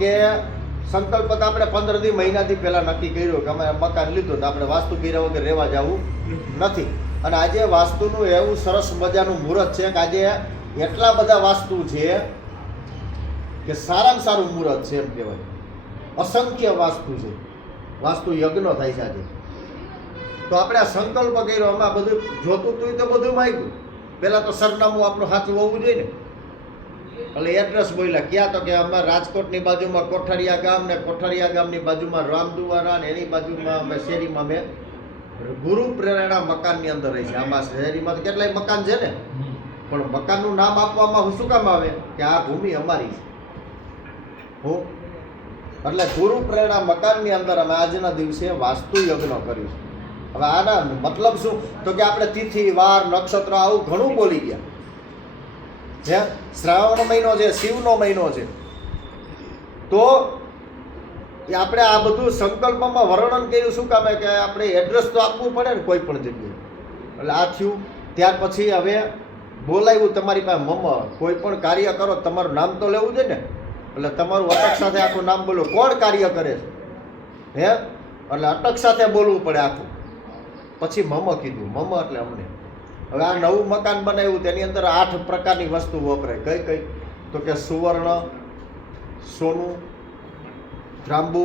કે સંકલ્પ તો આપણે 15 મહિનાથી પહેલા નક્કી કર્યો કે અમે મકાન લીધું તો આપણે વાસ્તુ કર્યા વગર રહેવા જવું નથી. અને આજે વાસ્તુનું એવું સરસ મજાનું મુહૂર્ત છે કે આજે એટલા બધા વાસ્તુ છે કે સારામાં સારું મુહૂર્ત છે એમ કહેવાય. અસંખ્ય વાસ્તુ છે, વાસ્તુ યજ્ઞ થાય છે આજે. તો આપણે આ સંકલ્પ કર્યો, આમાં બધું જોતું હતું તો બધું માંગ્યું. પહેલાં તો સરનામું આપણું સાચું હોવું જોઈએ ને, એટલે એડ્રેસ બોલ્યા. ક્યાં તો કે અમે રાજકોટની બાજુમાં કોઠારિયા ગામ ને કોઠારિયા ગામની બાજુમાં રામદુવારા ને એની બાજુમાં અમે શેરીમાં મેં ગુરુ પ્રેરણા મકાનની અંદર રહી છે. આમાં શહેરીમાં તો કેટલાય મકાન છે ને, પણ મકાનનું નામ આપવામાં શું કામ આવે કે આ ભૂમિ અમારી છે. હું એટલે ગુરુ પ્રેરણા મકાનની અંદર અમે આજના દિવસે વાસ્તુ યજ્ઞ કર્યું છે. હવે આના મતલબ શું તો કે આપણે તિથિ વાર નક્ષત્ર આવું ઘણું બોલી ગયા છે. શ્રાવણ મહિનો છે, શિવનો મહિનો છે, તો એ આપણે આ બધું સંકલ્પમાં વર્ણન કર્યું શું કામે કે આપણે એડ્રેસ તો આપવું પડે ને કોઈ પણ જગ્યાએ. એટલે આ થયું. ત્યાર પછી હવે બોલાવ્યું તમારી પાસે કોઈ પણ કાર્ય કરો તમારું નામ તો લેવું જોઈએ ને, એટલે તમારું અટક સાથે આખું નામ બોલો. કોણ કાર્ય કરે છે હે, એટલે અટક સાથે બોલવું પડે આખું. પછી કીધું એટલે અમને. હવે આ નવું મકાન બનાવ્યું તેની અંદર 8 પ્રકારની વસ્તુ વપરાય. કઈ કઈ તો કે સુવર્ણ, સોનું, ત્રાંબુ,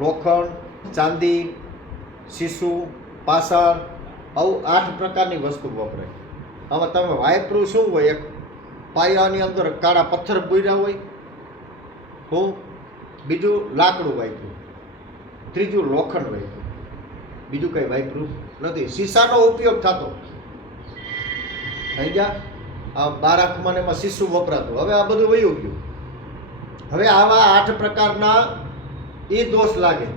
લોખંડ, ચાંદી, શીશુ, પાષાણ, આવું 8 પ્રકારની વસ્તુ વપરાય. આમાં તમે વાપરું શું હોય, એક પાયાની અંદર કાળા પથ્થર પૂર્યા હોય, બીજું લાકડું વાપર્યું, ત્રીજું લોખંડ વાપર્યું, બીજું કંઈ વાપર્યું નથી. શીશાનો ઉપયોગ થતો થઈ ગયા. આ બારાખમાં એમાં શીશુ વપરાતું. હવે આ બધું વયું ગયું. હવે આવા 8 પ્રકારના એ દોષ લાગે